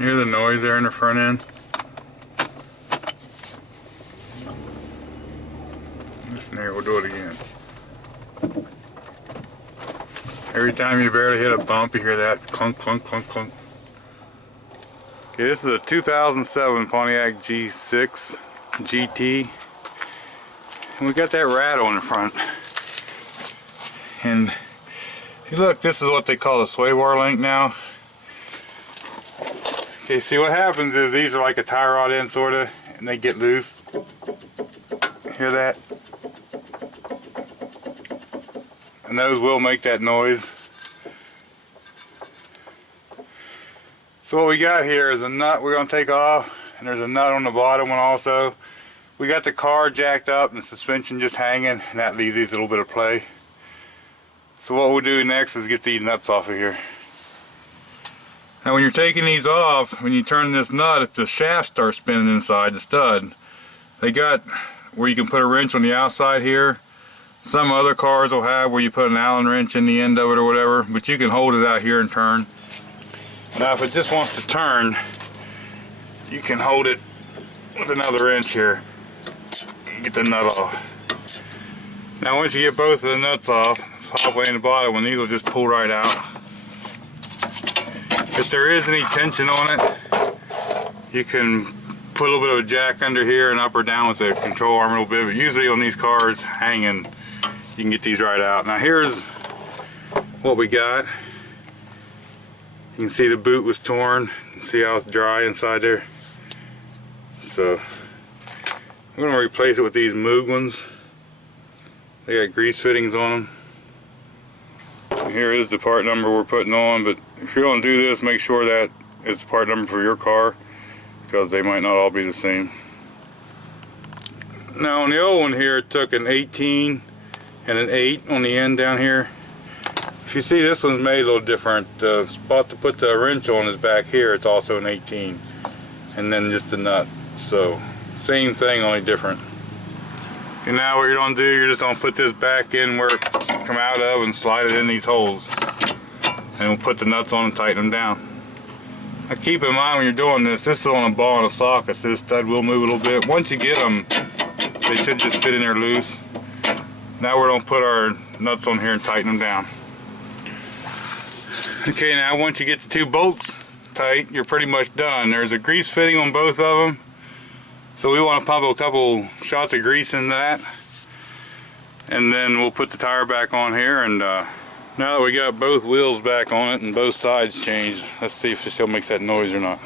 Hear the noise there in the front end? Listen here, we'll do it again. Every time you barely hit a bump, you hear that clunk, clunk, clunk, clunk. Okay, this is a 2007 Pontiac G6 GT. And we got that rattle in the front. And hey, look, this is what they call the sway bar link now. Okay, see what happens is these are like a tie rod end sorta, and they get loose. Hear that? And those will make that noise. So what we got here is a nut we're going to take off, and there's a nut on the bottom one also. We got the car jacked up and the suspension just hanging, and that leaves these a little bit of play. So what we'll do next is get these nuts off of here. Now when you're taking these off, when you turn this nut, if the shaft starts spinning inside the stud, they got where you can put a wrench on the outside here. Some other cars will have where you put an Allen wrench in the end of it or whatever, but you can hold it out here and turn. Now if it just wants to turn, you can hold it with another wrench here and get the nut off. Now once you get both of the nuts off, halfway in the bottom one, these will just pull right out. If there is any tension on it, you can put a little bit of a jack under here and up or down with the control arm a little bit, but usually on these cars hanging, you can get these right out. Now here's what we got. You can see the boot was torn. See how it's dry inside there? So I'm going to replace it with these Moog ones. They got grease fittings on them. And here is the part number we're putting on, but if you're going to do this, make sure that it's the part number for your car, because they might not all be the same. Now on the old one here, it took an 18 and an 8 on the end down here. If you see, this one's made a little different. The spot to put the wrench on is back here. It's also an 18, and then just a nut. So same thing, only different. And now what you're going to do, you're just going to put this back in where it come out of and slide it in these holes, and we'll put the nuts on and tighten them down. Now keep in mind when you're doing this is on a ball and a socket, so this stud will move a little bit. Once you get them, they should just fit in there loose. Now we're going to put our nuts on here and tighten them down. Okay, now once you get the two bolts tight, you're pretty much done. There's a grease fitting on both of them, so we want to pump a couple shots of grease in that, and then we'll put the tire back on here. And now that we got both wheels back on it and both sides changed, let's see if it still makes that noise or not.